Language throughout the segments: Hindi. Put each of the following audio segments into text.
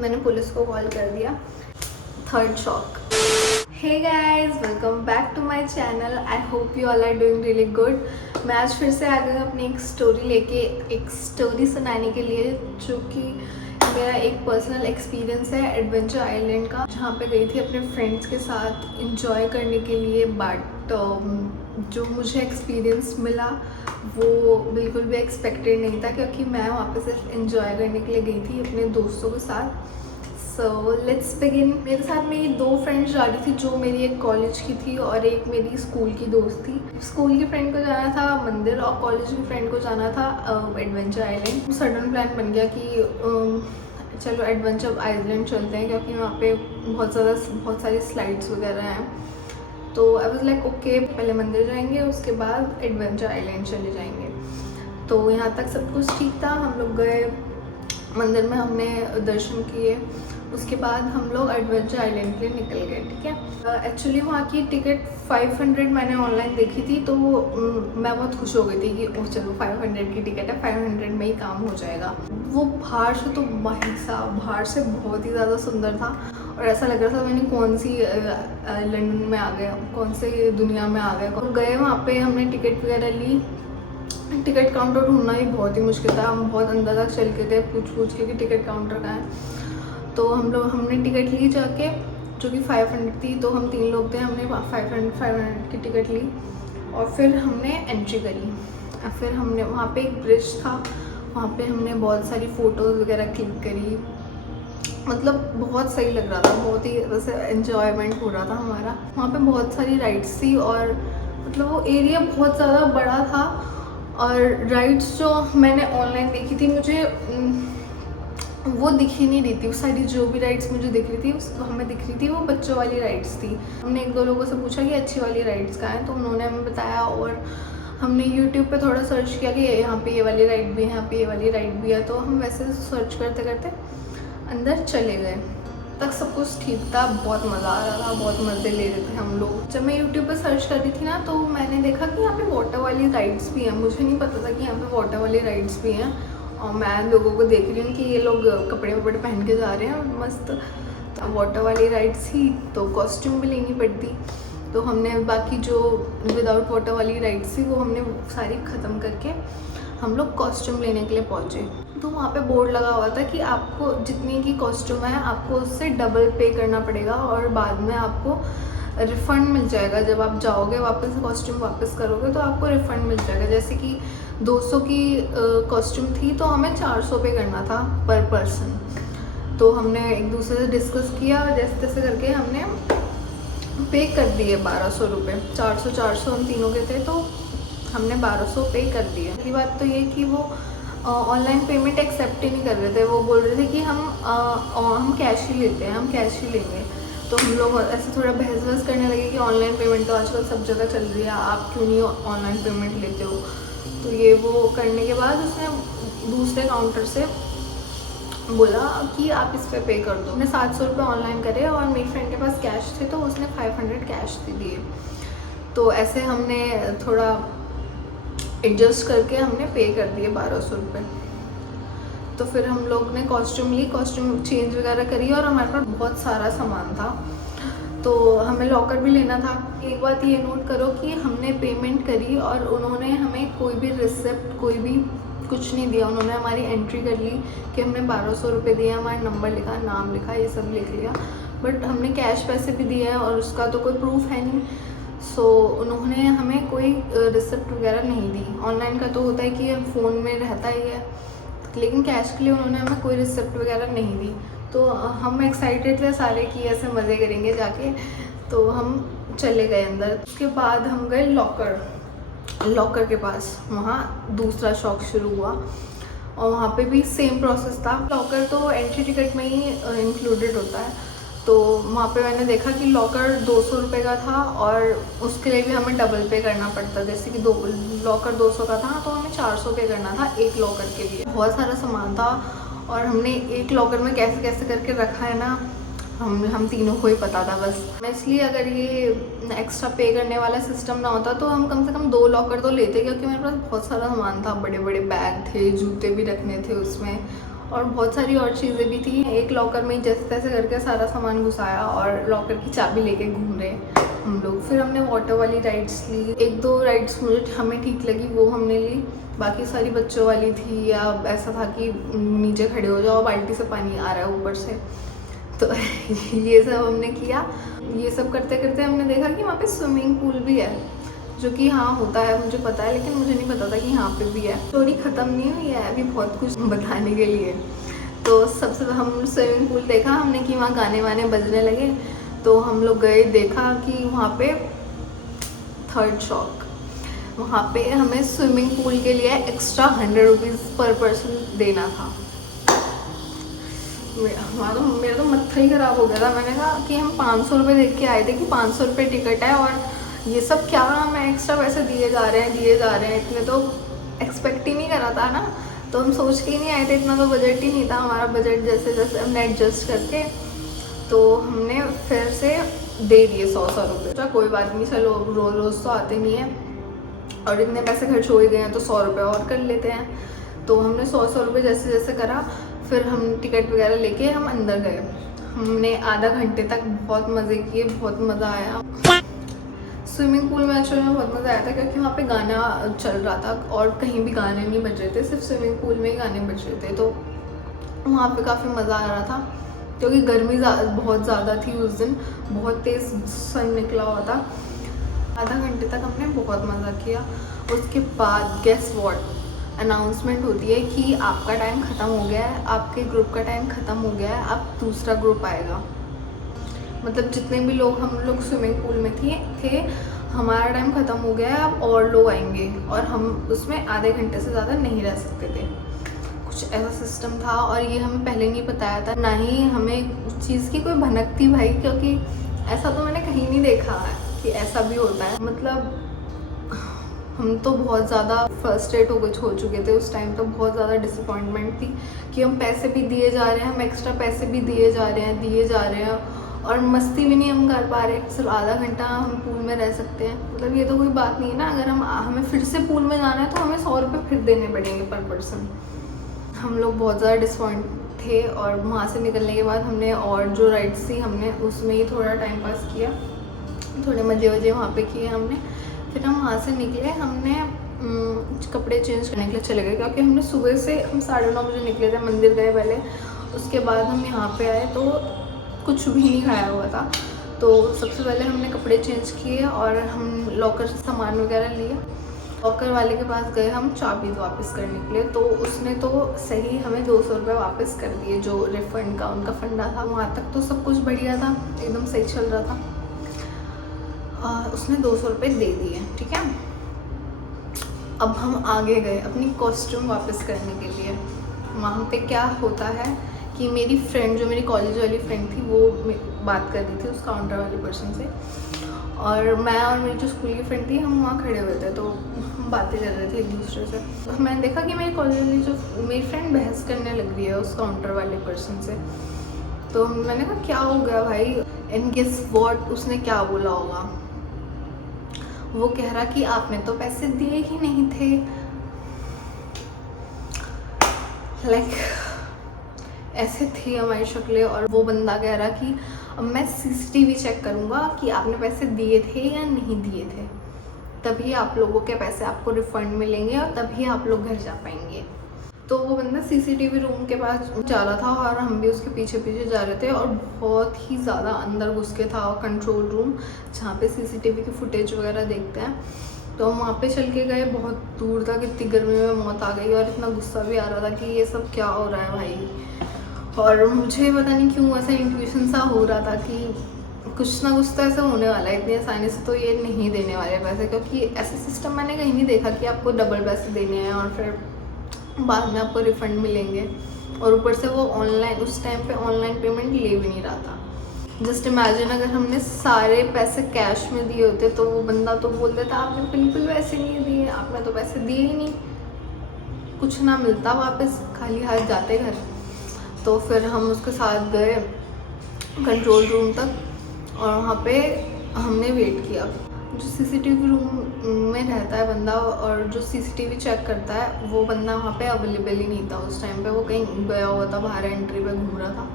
मैंने पुलिस को कॉल कर दिया। Third shock. Hey guys, welcome back to my channel. I hope you all are doing really good. मैं आज फिर से आ गई हूँ अपनी एक स्टोरी लेके, एक स्टोरी सुनाने के लिए, जो कि मेरा एक पर्सनल एक्सपीरियंस है एडवेंचर आइलैंड का, जहाँ पे गई थी अपने फ्रेंड्स के साथ इंजॉय करने के लिए। बट जो मुझे एक्सपीरियंस मिला वो बिल्कुल भी एक्सपेक्टेड नहीं था, क्योंकि मैं वहाँ पे सिर्फ इंजॉय करने के लिए गई थी अपने दोस्तों के साथ। So let's begin. मेरे साथ मेरी दो फ्रेंड्स जा रही थी, जो मेरी एक कॉलेज की थी और एक मेरी स्कूल की दोस्त थी। स्कूल की फ्रेंड को जाना था मंदिर और कॉलेज की फ्रेंड को जाना था एडवेंचर आइलैंड। सडन प्लान बन गया कि चलो एडवेंचर आइलैंड चलते हैं, क्योंकि वहाँ पे बहुत सारी स्लाइड्स वगैरह हैं। तो आई वाज लाइक ओके, पहले मंदिर जाएंगे उसके बाद एडवेंचर आइलैंड चले जाएंगे। तो यहाँ तक सब कुछ ठीक था। हम लोग गए मंदिर में, हमने दर्शन किए, उसके बाद हम लोग एडवेंचर आइलैंड के लिए निकल गए। ठीक है। एक्चुअली वहाँ की टिकट 500 मैंने ऑनलाइन देखी थी, तो मैं बहुत खुश हो गई थी कि ओह चलो 500 की टिकट है, 500 में ही काम हो जाएगा। वो बाहर से तो भाई साहब, बाहर से बहुत ही ज़्यादा सुंदर था और ऐसा लग रहा था मैंने कौन सी लंदन में आ गया, कौन से दुनिया में आ गए। गए वहाँ पे, हमने टिकट वगैरह ली। टिकट काउंटर ढूंढना ही बहुत ही मुश्किल था। हम बहुत अंदर तक चल के थे पूछ के कि टिकट काउंटर कहाँ है। तो हमने टिकट ली जाके, जो कि 500 थी। तो हम 3 लोग थे, हमने 500 की टिकट ली और फिर हमने एंट्री करी। और फिर हमने वहाँ पे एक ब्रिज था, वहाँ पे हमने बहुत सारी फ़ोटोज़ वगैरह क्लिक करी। मतलब बहुत सही लग रहा था, बहुत ही वैसे एन्जॉयमेंट हो रहा था हमारा। वहाँ पे बहुत सारी राइड्स थी और मतलब वो एरिया बहुत ज़्यादा बड़ा था। और राइड्स जो मैंने ऑनलाइन देखी थी, मुझे वो दिख ही नहीं रही थी। वो सारी जो भी राइड्स मुझे दिख रही थी, हमें दिख रही थी वो बच्चों वाली राइड्स थी। हमने 1-2 लोगों से पूछा कि अच्छी वाली राइड्स कहाँ हैं, तो उन्होंने हमें बताया। और हमने यूट्यूब पे थोड़ा सर्च किया कि यहाँ पे ये वाली राइड भी है, यहाँ पे ये वाली राइड भी है। तो हम वैसे सर्च करते करते अंदर चले गए। तक सब कुछ ठीक था, बहुत मज़ा आ रहा था, बहुत मज़े ले रहे थे हम लोग। जब मैं यूट्यूब पे सर्च कर रही थी ना, तो मैंने देखा कि यहाँ पे वाटर वाली राइड्स भी हैं। मुझे नहीं पता था कि यहाँ पे वाटर वाली राइड्स भी हैं। और मैं लोगों को देख रही हूँ कि ये लोग कपड़े वपड़े पहन के जा रहे हैं और मस्त। तो वाटर वाली राइड्स थी तो कॉस्ट्यूम भी लेनी पड़ती। तो हमने बाकी जो विदाउट वाटर वाली राइड्स थी वो हमने सारी ख़त्म करके हम लोग कॉस्ट्यूम लेने के लिए पहुँचे। तो वहाँ पे बोर्ड लगा हुआ था कि आपको जितनी की कॉस्ट्यूम है आपको उससे डबल पे करना पड़ेगा और बाद में आपको रिफ़ंड मिल जाएगा। जब आप जाओगे वापस कॉस्ट्यूम वापस करोगे तो आपको रिफ़ंड मिल जाएगा। जैसे कि 200 की कॉस्ट्यूम थी तो हमें 400 पे करना था पर पर्सन। तो हमने एक दूसरे से डिस्कस किया और जैसे तैसे करके हमने पे कर दिए 1200 रुपये। 400 हम तीनों के थे, तो हमने 1200 पे कर दिए। पहली बात तो ये कि वो ऑनलाइन पेमेंट एक्सेप्ट ही नहीं कर रहे थे। वो बोल रहे थे कि हम कैश ही लेते हैं, हम कैश ही लेंगे। तो हम लोग ऐसे थोड़ा बहस करने लगे कि ऑनलाइन पेमेंट तो आजकल सब जगह चल रही है, आप क्यों नहीं ऑनलाइन पेमेंट लेते हो। तो ये वो करने के बाद उसने दूसरे काउंटर से बोला कि आप इस पे कर दो। मैंने 700 रुपये ऑनलाइन करे और मेरी फ्रेंड के पास कैश थे, तो उसने 500 कैश दे दिए। तो ऐसे हमने थोड़ा एडजस्ट करके हमने पे कर दिए 1200 रुपये। तो फिर हम लोग ने कॉस्ट्यूम ली, कॉस्ट्यूम चेंज वगैरह करी और हमारे पास बहुत सारा सामान था। तो हमें लॉकर भी लेना था। एक बात ये नोट करो कि हमने पेमेंट करी और उन्होंने हमें कोई भी रिसिप्ट, कोई भी कुछ नहीं दिया। उन्होंने हमारी एंट्री कर ली कि हमने 1200 रुपये दिए, हमारा नंबर लिखा, नाम लिखा, ये सब लिख लिया। बट हमने कैश पैसे भी दिए हैं और उसका तो कोई प्रूफ है नहीं। सो उन्होंने हमें कोई रिसिप्ट वगैरह नहीं दी। ऑनलाइन का तो होता है कि फ़ोन में रहता ही है, लेकिन कैश के लिए उन्होंने हमें कोई रिसिप्ट वगैरह नहीं दी। तो हम एक्साइटेड थे सारे कि ऐसे मज़े करेंगे जाके। तो हम चले गए अंदर। उसके बाद हम गए लॉकर के पास। वहाँ दूसरा शॉक शुरू हुआ और वहाँ पे भी सेम प्रोसेस था। लॉकर तो एंट्री टिकट में ही इंक्लूडेड होता है। तो वहाँ पे मैंने देखा कि लॉकर 200 रुपये का था और उसके लिए भी हमें डबल पे करना पड़ता। जैसे कि लॉकर 200 का था तो हमें 400 पे करना था एक लॉकर के लिए। बहुत सारा सामान था और हमने एक लॉकर में कैसे कैसे करके रखा है ना, हम तीनों को ही पता था बस। इसलिए अगर ये एक्स्ट्रा पे करने वाला सिस्टम ना होता तो हम कम से कम 2 लॉकर तो लेते, क्योंकि मेरे पास बहुत सारा सामान था। बड़े बड़े बैग थे, जूते भी रखने थे उसमें और बहुत सारी और चीज़ें भी थी। एक लॉकर में जैसे तैसे करके सारा सामान घुसाया और लॉकर की चाबी लेके घूम रहे हम लोग। फिर हमने वाटर वाली राइड्स ली, 1-2 राइड्स मुझे हमें ठीक लगी वो हमने ली, बाकी सारी बच्चों वाली थी। या ऐसा था कि नीचे खड़े हो जाओ, बाल्टी से पानी आ रहा है ऊपर से, तो ये सब हमने किया। ये सब करते करते हमने देखा कि वहाँ पे स्विमिंग पूल भी है, जो कि हाँ होता है मुझे पता है, लेकिन मुझे नहीं पता था कि यहाँ पे भी है। स्टोरी ख़त्म नहीं हुई है, अभी बहुत कुछ बताने के लिए। तो सबसे हम स्विमिंग पूल देखा हमने कि वहाँ गाने वाने बजने लगे, तो हम लोग गए, देखा कि वहाँ पे थर्ड शॉक, वहाँ पे हमें स्विमिंग पूल के लिए एक्स्ट्रा 100 रुपीज़ पर पर्सन देना था। मेरा तो मत्था ही ख़राब हो गया था। मैंने कहा कि हम 500 रुपये देख के आए थे कि 500 रुपये टिकट है और ये सब क्या हमें एक्स्ट्रा पैसे दिए जा रहे हैं, इतने तो एक्सपेक्ट ही नहीं करा था ना। तो हम सोच के ही नहीं आए थे, इतना तो बजट ही नहीं था हमारा। बजट जैसे जैसे हमने एडजस्ट करके तो हमने फिर से दे दिए 100 रुपये। अच्छा कोई बात नहीं, चलो रोज़ रोज़ तो आते नहीं है और इतने पैसे खर्च हो ही गए हैं तो 100 रुपये और कर लेते हैं। तो हमने 100 रुपये जैसे जैसे करा, फिर हम टिकट वगैरह लेके हम अंदर गए। हमने आधा घंटे तक बहुत मज़े किए, बहुत मज़ा आया। स्विमिंग पूल में एक्चुअली में बहुत मज़ा आया था क्योंकि वहाँ पे गाना चल रहा था और कहीं भी गाने नहीं बज रहे थे, सिर्फ स्विमिंग पूल में ही गाने बज रहे थे। तो वहाँ पे काफ़ी मज़ा आ रहा था क्योंकि गर्मी बहुत ज़्यादा थी उस दिन, बहुत तेज़ सन निकला हुआ था। आधा घंटे तक हमने बहुत मज़ा किया। उसके बाद गेस व्हाट, अनाउंसमेंट होती है कि आपका टाइम ख़त्म हो गया है, आपके ग्रुप का टाइम ख़त्म हो गया है, अब दूसरा ग्रुप आएगा। मतलब जितने भी लोग हम लोग स्विमिंग पूल में थे हमारा टाइम ख़त्म हो गया है, अब और लोग आएंगे और हम उसमें आधे घंटे से ज़्यादा नहीं रह सकते थे। कुछ ऐसा सिस्टम था और ये हमें पहले नहीं बताया था, ना ही हमें उस चीज़ की कोई भनक थी भाई, क्योंकि ऐसा तो मैंने कहीं नहीं देखा है कि ऐसा भी होता है। मतलब हम तो बहुत ज़्यादा फ्रस्ट्रेट हो चुके थे उस टाइम। तो बहुत ज़्यादा डिसअपॉइंटमेंट थी कि हम पैसे भी दिए जा रहे हैं, हम एक्स्ट्रा पैसे भी दिए जा रहे हैं और मस्ती भी नहीं हम कर पा रहे। सिर्फ आधा घंटा हम पूल में रह सकते हैं, मतलब ये तो कोई बात नहीं है ना। अगर हमें फिर से पूल में जाना है तो हमें 100 रुपये फिर देने पड़ेंगे पर पर्सन। हम लोग बहुत ज़्यादा डिसअपॉइंट थे और वहाँ से निकलने के बाद हमने और जो राइड्स थी हमने उसमें ही थोड़ा टाइम पास किया, थोड़े मज़े वजे वहाँ पे किए हमने। फिर हम वहाँ से निकले, हमने कपड़े चेंज करने के लिए चले गए क्योंकि हमने सुबह से हम 9:30 बजे निकले थे, मंदिर गए पहले, उसके बाद हम यहाँ पे आए तो कुछ भी नहीं खाया हुआ था। तो सबसे पहले हमने कपड़े चेंज किए और हम लॉकर से सामान वगैरह लिए। लॉकर वाले के पास गए हम चाबी वापस करने के लिए, तो उसने तो सही हमें 200 रुपये वापस कर दिए, जो रिफ़ंड का उनका फंडा था। वहाँ तक तो सब कुछ बढ़िया था, एकदम सही चल रहा था। उसने 200 रुपये दे दिए, ठीक है। अब हम आगे गए अपनी कॉस्ट्यूम वापस करने के लिए। वहाँ पे क्या होता है कि मेरी फ्रेंड, जो मेरी कॉलेज वाली फ्रेंड थी, वो बात कर रही थी उस काउंटर वाली पर्सन से, और मैं और मेरी जो स्कूल की फ्रेंड थी हम वहाँ खड़े हुए थे, तो हम बातें कर रहे थे एक दूसरे से। तो मैंने देखा कि मेरी कॉलेज वाली जो मेरी फ्रेंड बहस करने लग रही है उस काउंटर वाले पर्सन से। तो मैंने कहा क्या हो गया भाई, एंड गेस व्हाट, उसने क्या बोला होगा। वो कह रहा कि आपने तो पैसे दिए ही नहीं थे। लाइक ऐसे थी हमारी शक्लें। और वो बंदा कह रहा कि अब मैं सीसीटीवी चेक करूँगा कि आपने पैसे दिए थे या नहीं दिए थे, तभी आप लोगों के पैसे आपको रिफ़ंड मिलेंगे और तभी आप लोग घर जा पाएंगे। तो वो बंदा सीसीटीवी रूम के पास जा रहा था और हम भी उसके पीछे पीछे जा रहे थे, और बहुत ही ज़्यादा अंदर घुस के था कंट्रोल रूम जहाँ पे सीसीटीवी की फुटेज वगैरह देखते हैं। तो हम वहाँ पे चल के गए, बहुत दूर तक, इतनी गर्मी में मौत आ गई और इतना गुस्सा भी आ रहा था कि ये सब क्या हो रहा है भाई। और मुझे पता नहीं क्यों ऐसा इंट्यूशन सा हो रहा था कि कुछ ना कुछ तो ऐसा होने वाला है, इतनी आसानी से तो ये नहीं देने वाले पैसे, क्योंकि ऐसा सिस्टम मैंने कहीं नहीं देखा कि आपको डबल पैसे देने हैं और फिर बाद में आपको रिफ़ंड मिलेंगे। और ऊपर से वो ऑनलाइन, उस टाइम पे ऑनलाइन पेमेंट ले भी नहीं रहा था। जस्ट इमेजिन अगर हमने सारे पैसे कैश में दिए होते तो वो बंदा तो बोल देता आपने बिल्कुल पैसे नहीं दिए, आपने तो पैसे दिए ही नहीं, कुछ ना मिलता वापस, खाली हाथ जाते घर। तो फिर हम उसके साथ गए कंट्रोल रूम तक और वहाँ पे हमने वेट किया। जो सीसीटीवी रूम में रहता है बंदा और जो सीसीटीवी चेक करता है वो बंदा वहाँ पे अवेलेबल ही नहीं था उस टाइम पे। वो कहीं गया हुआ था, बाहर एंट्री पे घूम रहा था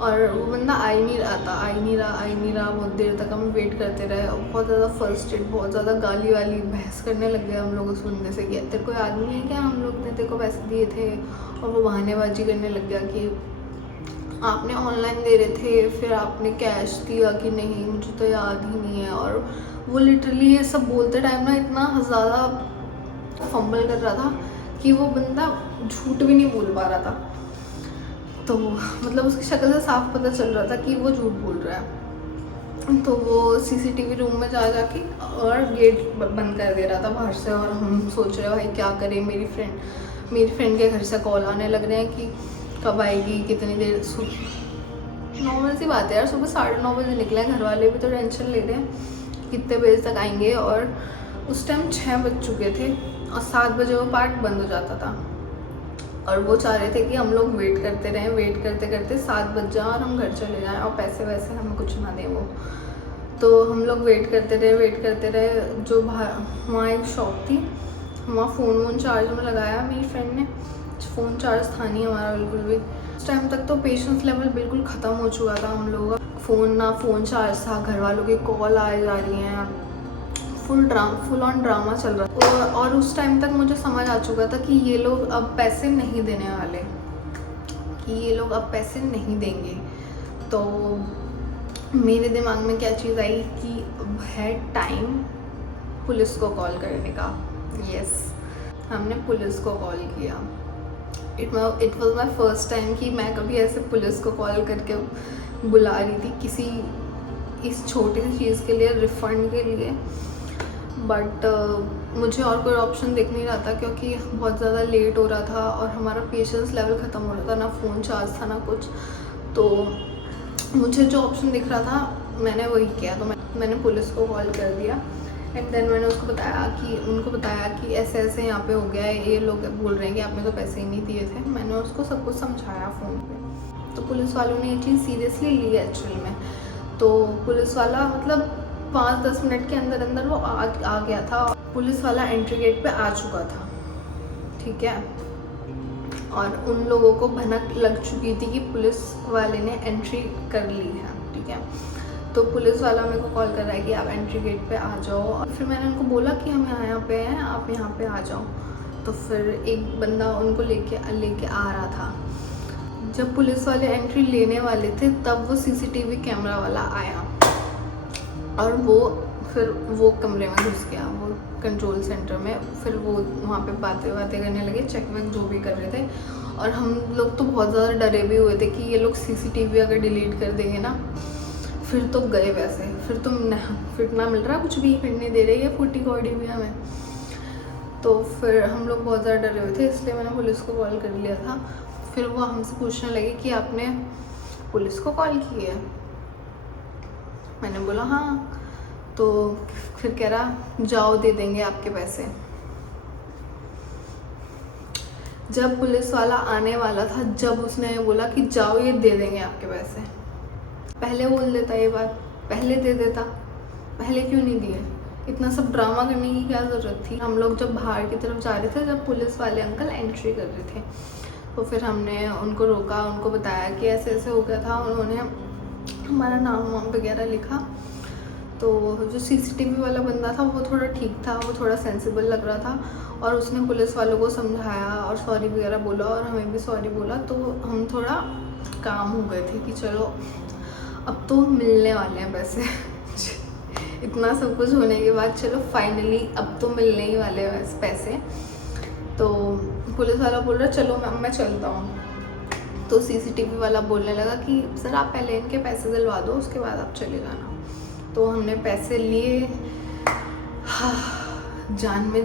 और वो बंदा आ ही नहीं रहा था, आ ही नहीं रहा। बहुत देर तक हम वेट करते रहे और बहुत ज़्यादा फर्स्ट्रेट, बहुत ज़्यादा गाली वाली बहस करने लग गए हम लोग उस बंदे से कि तेरे को याद नहीं है क्या, हम लोग ने तेरे को पैसे दिए थे। और वो बहानेबाजी करने लग गया कि आपने ऑनलाइन दे रहे थे, फिर आपने कैश दिया कि नहीं, मुझे तो याद ही नहीं है। और वो लिटरली ये सब बोलते टाइम ना इतना ज़्यादा फंबल कर रहा था कि वो बंदा झूठ भी नहीं बोल पा रहा था। तो मतलब उसकी शक्ल से साफ पता चल रहा था कि वो झूठ बोल रहा है। तो वो सीसीटीवी रूम में जा के और गेट बंद कर दे रहा था बाहर से। और हम सोच रहे भाई क्या करें, मेरी फ्रेंड के घर से कॉल आने लग रहे हैं कि कब आएगी, कितनी देर। नॉर्मल सी बात है यार, सुबह 9:30 बजे निकले हैं, घर वाले भी तो टेंशन ले रहे हैं कितने बजे तक आएंगे। और उस टाइम 6 बज चुके थे और 7 बजे वो पार्क बंद हो जाता था। और वो चाह रहे थे कि हम लोग वेट करते रहें, वेट करते करते 7 बज जाए और हम घर चले जाएं और पैसे वैसे हमें कुछ ना दें वो। तो हम लोग वेट करते रहे। जो वहाँ एक शॉप थी, वहाँ फ़ोन चार्ज में लगाया मेरी फ्रेंड ने। फ़ोन चार्ज था नहीं हमारा बिल्कुल भी। उस टाइम तक तो पेशेंस लेवल बिल्कुल ख़त्म हो चुका था हम लोगों का। फ़ोन चार्ज था, घर वालों की कॉल आ जा रही हैं, फुल ऑन ड्रामा चल रहा था। और उस टाइम तक मुझे समझ आ चुका था कि ये लोग अब पैसे नहीं देने वाले, कि ये लोग अब पैसे नहीं देंगे। तो मेरे दिमाग में क्या चीज़ आई कि अब है टाइम पुलिस को कॉल करने का। यस, हमने पुलिस को कॉल किया। It was my first time कि मैं कभी ऐसे पुलिस को कॉल करके बुला रही थी किसी इस छोटी सी चीज़ के लिए, रिफ़ंड के लिए। बट मुझे और कोई ऑप्शन दिख नहीं रहा था क्योंकि बहुत ज़्यादा लेट हो रहा था और हमारा पेशेंस लेवल ख़त्म हो रहा था, ना फ़ोन चार्ज था ना कुछ। तो मुझे जो ऑप्शन दिख रहा था मैंने वही किया। तो मैंने पुलिस को कॉल कर दिया एंड देन मैंने उनको बताया कि ऐसे ऐसे यहाँ पे हो गया है, ये लोग बोल रहे हैं कि आपने तो पैसे ही नहीं दिए थे। मैंने उसको सब कुछ समझाया फ़ोन पे। तो पुलिस वालों ने ये चीज़ सीरियसली ली एक्चुअल में। तो पुलिस वाला मतलब 5-10 मिनट के अंदर वो आ गया था। पुलिस वाला एंट्री गेट पे आ चुका था, ठीक है। और उन लोगों को भनक लग चुकी थी कि पुलिस वाले ने एंट्री कर ली है, ठीक है। तो पुलिस वाला मेरे को कॉल कर रहा है कि आप एंट्री गेट पे आ जाओ। और फिर मैंने उनको बोला कि हम यहाँ पे हैं, आप यहाँ पे आ जाओ। तो फिर एक बंदा उनको लेके आ रहा था। जब पुलिस वाले एंट्री लेने वाले थे तब वो सीसीटीवी कैमरा वाला आया और फिर वो कमरे में घुस गया, वो कंट्रोल सेंटर में। फिर वो वहाँ पे बातें करने लगे, चेक वेक जो भी कर रहे थे। और हम लोग तो बहुत ज़्यादा डरे भी हुए थे कि ये लोग सीसीटीवी अगर डिलीट कर देंगे ना फिर तो गए वैसे, फिर ना मिल रहा कुछ भी, फिर नहीं दे रही है फूटी कौड़ी भी हमें। तो फिर हम लोग बहुत ज़्यादा डरे हुए थे, इसलिए मैंने पुलिस को कॉल कर लिया था। फिर वो हमसे पूछने लगे कि आपने पुलिस को कॉल की है। मैंने बोला हाँ। तो फिर कह रहा जाओ दे देंगे आपके पैसे। जब पुलिस वाला आने वाला था, जब उसने बोला कि जाओ ये दे देंगे आपके पैसे, पहले बोल देता ये बात, पहले दे देता, पहले क्यों नहीं दिए? इतना सब ड्रामा करने की क्या ज़रूरत थी? हम लोग जब बाहर की तरफ जा रहे थे, जब पुलिस वाले अंकल एंट्री कर रहे थे, तो फिर हमने उनको रोका, उनको बताया कि ऐसे ऐसे हो गया था। उन्होंने हमारा नाम वाम वगैरह लिखा। तो जो सीसीटीवी वाला बंदा था वो थोड़ा ठीक था, वो थोड़ा सेंसिबल लग रहा था और उसने पुलिस वालों को समझाया और सॉरी वगैरह बोला और हमें भी सॉरी बोला। तो हम थोड़ा काम हो गए थे कि चलो अब तो मिलने वाले हैं पैसे। इतना सब कुछ होने के बाद चलो फाइनली अब तो मिलने ही वाले हैं पैसे। तो पुलिस वाला बोल रहा चलो मैं चलता हूँ। तो सीसीटीवी वाला बोलने लगा कि सर आप पहले इनके पैसे दिलवा दो, उसके बाद आप चले जाना। तो हमने पैसे लिए। जान में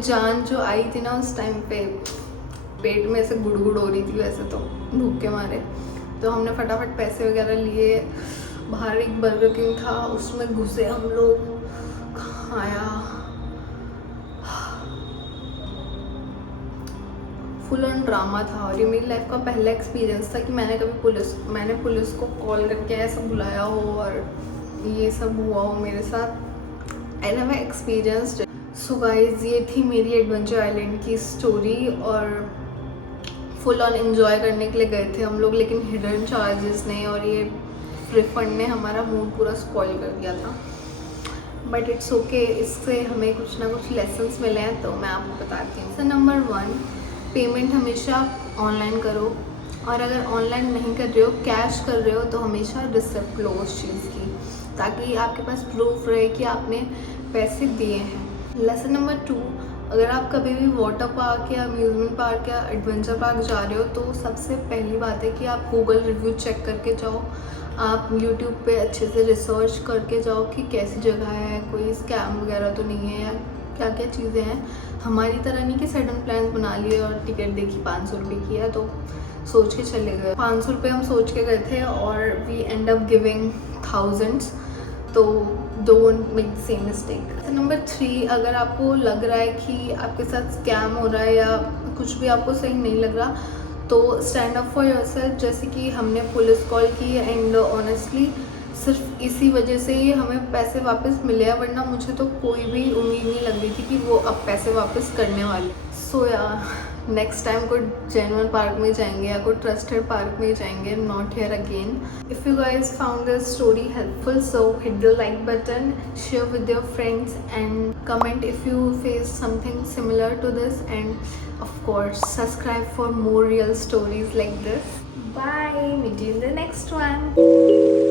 जान जो आई थी ना उस टाइम पे, पेट में ऐसे गुड़गुड़ हो रही थी वैसे तो भूख के मारे। तो हमने फटाफट पैसे वगैरह लिए। बाहर एक बर्गर किंग था, उसमें घुसे हम लोग, खाया। फुल ऑन ड्रामा था और ये मेरी लाइफ का पहला एक्सपीरियंस था कि मैंने पुलिस को कॉल करके ऐसा बुलाया हो और ये सब हुआ हो मेरे साथ। I never experienced. So guys, ये थी मेरी एडवेंचर आइलैंड की स्टोरी। और फुल ऑन एंजॉय करने के लिए गए थे हम लोग, लेकिन हिडन चार्जेस ने और ये रिफंड ने हमारा मूड पूरा स्पॉइल कर दिया था। बट इट्स ओके, इससे हमें कुछ ना कुछ लेसन्स मिले हैं, तो मैं आपको बताती हूँ। सो नंबर 1, पेमेंट हमेशा ऑनलाइन करो, और अगर ऑनलाइन नहीं कर रहे हो, कैश कर रहे हो, तो हमेशा रिसिप्ट लो उस चीज़ की, ताकि आपके पास प्रूफ रहे कि आपने पैसे दिए हैं। लेसन नंबर 2, अगर आप कभी भी वाटर पार्क या अम्यूज़मेंट पार्क या एडवेंचर पार्क जा रहे हो, तो सबसे पहली बात है कि आप गूगल रिव्यू चेक करके जाओ। आप यूट्यूब पे अच्छे से रिसर्च करके जाओ कि कैसी जगह है, कोई स्कैम वगैरह तो नहीं है, या क्या क्या चीज़ें हैं। हमारी तरह नहीं कि सडन प्लान बना लिए और टिकट देखी 500 रुपये की है तो सोच के चले गए। 500 रुपये हम सोच के गए थे और we end up giving thousands. तो don't make the same mistake. Number 3, अगर आपको लग रहा है कि आपके साथ स्कैम हो रहा है या कुछ भी आपको सही नहीं लग रहा, तो स्टैंड अप फॉर योरसेल्फ। जैसे कि हमने पुलिस कॉल की एंड ऑनेस्टली सिर्फ इसी वजह से ही हमें पैसे वापस मिले हैं, वरना मुझे तो कोई भी उम्मीद नहीं लग रही थी कि वो अब पैसे वापस करने वाले। सो या नेक्स्ट टाइम कोई जेन्युइन पार्क में जाएंगे या कोई ट्रस्टेड पार्क में जाएंगे, not here again. If you guys found this story helpful, so hit the like button, share with your friends and comment if you face something similar to this, and of course subscribe for more real stories like this. Bye, meet you in the next one.